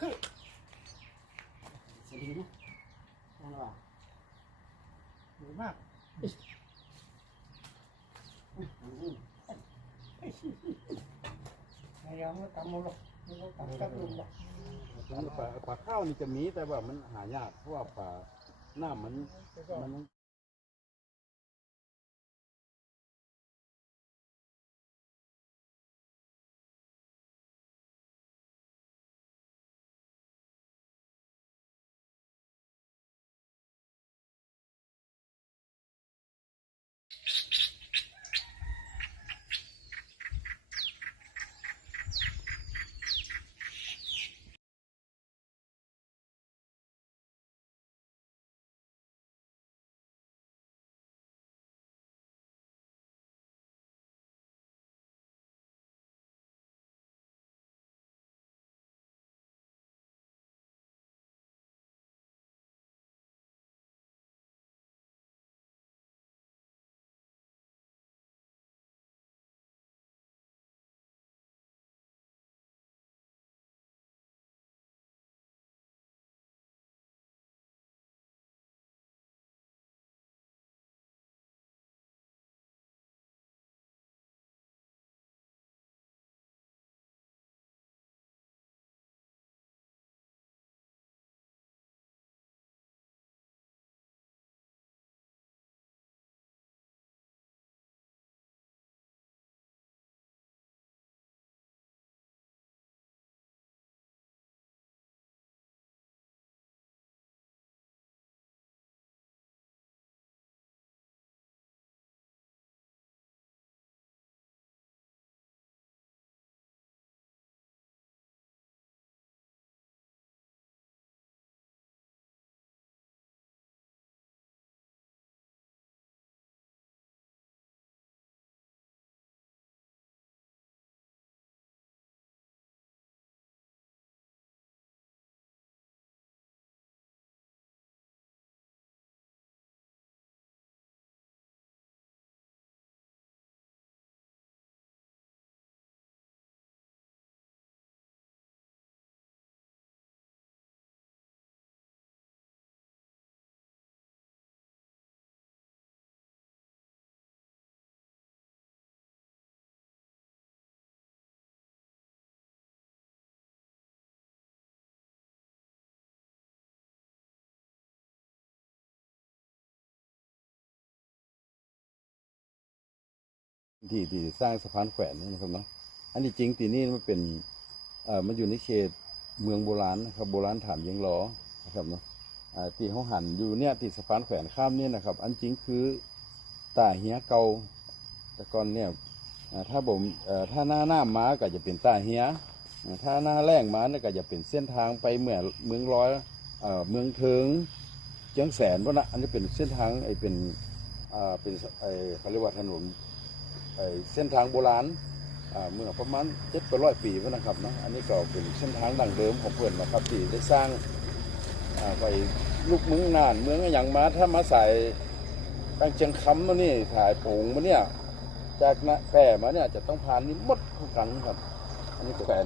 ขึ้นสดีนะนั่นว่าดีมากไอ้ยังไม่ทำหรอกมันก็ทำกับลุงหรอกปลาปลาข้าวนี่จะมีแต่ว่ามันหายากเพราะว่าปลาหน้ามันมัน ที่ที่สร้างสะพานแขวนนี่นะครับเนาะอันนี้จริงตีนี่มันเป็นเอ่อมันอยู่ในเขตเมืองโบราณนะครับโบราณฐานยังหลอนะครับเนาะอ่าตีเขาหันอยู่เนี่ยติดสะพานแขวนข้ามเนี่ยนะครับ อันจริงคือตาเฮียเก่าแต่ก่อนเนี่ยถ้าผมถ้าหน้าหน้าม้าก็จะเป็นตาเฮียถ้าหน้าแรงม้าเนี่ยก็จะเป็นเส้นทางไปเมืองเมืองร้อยเอ่อเมืองเทิงเจียงแสนวะนะอันนี้เป็นเส้นทางไอเป็นอ่าเป็นไอเขาเรียกว่าถนน เส้นทางโบราณเมื่อประมาณเจ็ดร้อยปีแล้วนะครับเนาะอันนี้ก็เป็นเส้นทางดั้งเดิมของเพื่อนนะครับที่ได้สร้างไปลูกเมืองน่านเมืองอย่างมาถ้ามาใส่กางเชียงคำมานี่ถ่ายโป่งมาเนี่ยจากนะแก่มาเนี่ยจะต้องผ่านนี่มดทุกครั้งครับ อันนี้แฝ่